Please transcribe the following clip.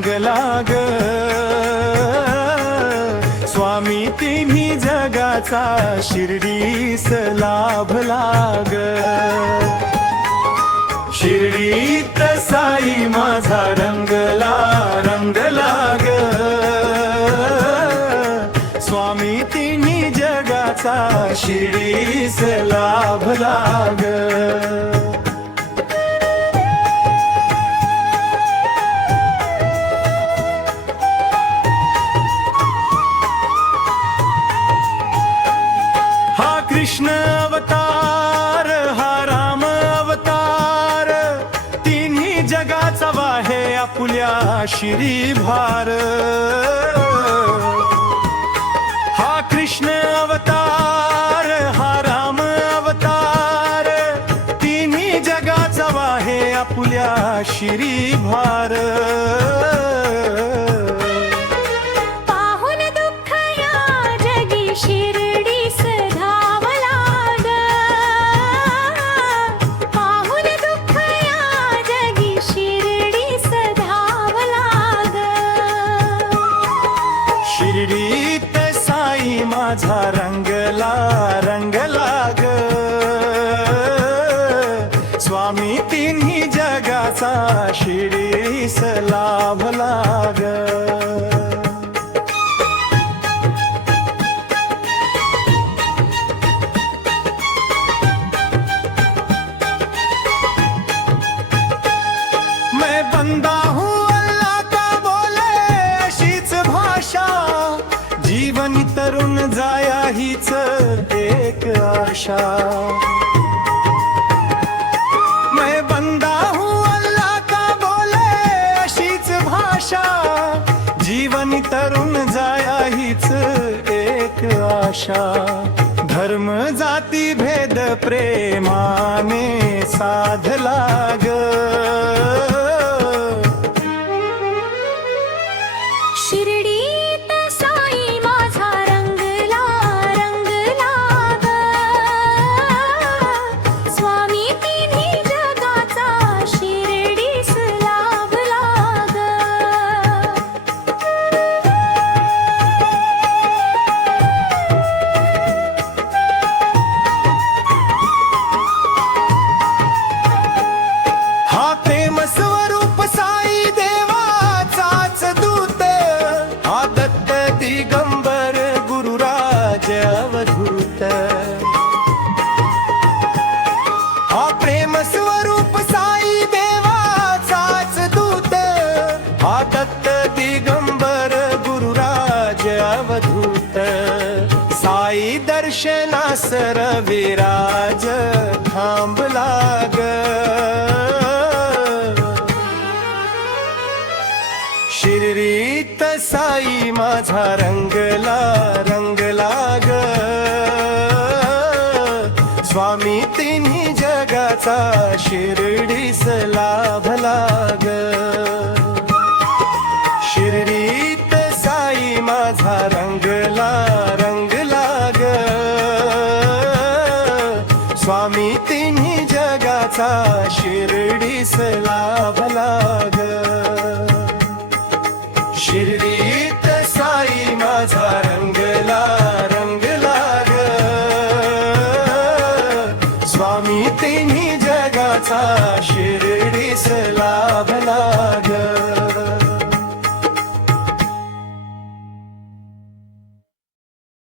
रंगला ग स्वामी तिन्ही जगाचा शिर्डीस लाभला ग शिर्डीत साई माझा रंगला ग स्वामी तिन्ही जगाचा शिर्डीस लाभला ग कृष्ण अवतार हा राम अवतार तिन्ही जगाचा वाहे आपुल्या शिरी भार हा कृष्ण अवतार हा राम अवतार तिन्ही जगाचा वाहे आपुल्या शिरी भार शिर्डीत साई माझा रंगला ग स्वामी तिन्ही जगाचा शिर्डीस लाभला ग मैं बंदा हूँ जीवन तरुण जाया हीच एक आशा मैं बंदा हूँ अल्लाह का बोले अशीच भाषा जीवन तरुण जाया हीच एक आशा धर्म जाती भेद प्रेमाने साधला ग स्वरूप साई देवाचाच दूत हा दत्त दिगंबर गुरुराज अवधूत हा प्रेम स्वरूप साई देवाचाच दूत हा दत्त दिगंबर गुरुराज अवधूत साई दर्शनास रविराज थांबला ग शिर्डीत साई माझा रंगला ग स्वामी तिन्ही जगाचा शिर्डीस लाभला ग शिर्डीत साई माझा रंगला ग स्वामी तिन्ही जगाचा शिर्डीस लाभला ग शिर्डीत साई माझा रंगला ग स्वामी तिन्ही जगाचा शिर्डीस लाभला ग